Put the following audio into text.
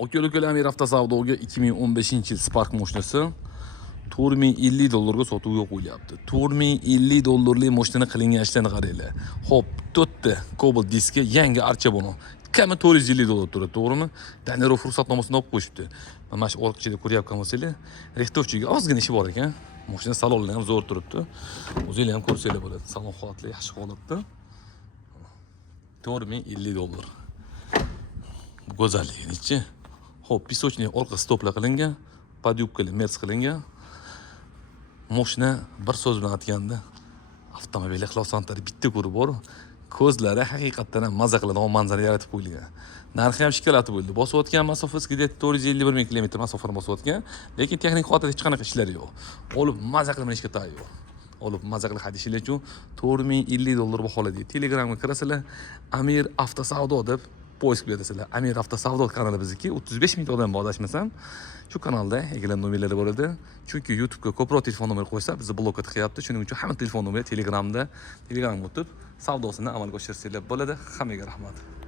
Aka-ukalar Amir avtosavdoga 2015-yil Spark mashinasi $4050 sotuvga qo'yilyapti. $4050 mashina qilingan ishlarni qaranglar. Xo'p, 4 ta Cobalt diski, yangi archa buni. Kami $450 turadi, to'g'rimi? Danero ruxsatnomasini olib qo'yishibdi. Mana shu orqachada ko'ryapgan bo'lsanglar, rextovchiga ozgina ishi bor ekan. Mashina salonlari ham zo'r turibdi. O'zingizlar ham ko'rsanglar bo'ladi. Salon holatli, yaxshi holatda. $4050. Go'zalligichi. Xo'p, pisochnik orqa stoplar qilingan, podyubkali mers qilingan. Mashina bir so'z bilan aytganda avtomobil ixloslantirib bitta ko'rib bor. Ko'zlari haqiqatan ham maza qiladigan manzara yaratib qo'yilgan. Narxi ham shikolatib bo'ldi. Bosayotgan masofasi 451 ming kilometr masofani bosayotgan, lekin texnik holatda hech qanaqa ishlari yo'q. Olib maza qilib minishga tayyor. Olib maza qilib haydashinglar uchun $4050 baholaydi. Telegramga kirasizlar, Amir Avtosavdo deb poisk berasizlar. Amir Avtosavdo kanali bizniki, 35 ming odam bor adashmasam. Shu kanalda egalar nomerlari bor edi. Chunki YouTube'ga ko'proq telefon nomeri qo'ysa, bizni blokka qilyapti. Shuning uchun hamma telefon nomeri Telegramga o'tib, savdosini amalga oshirsanglar bo'ladi. Hammaga rahmat.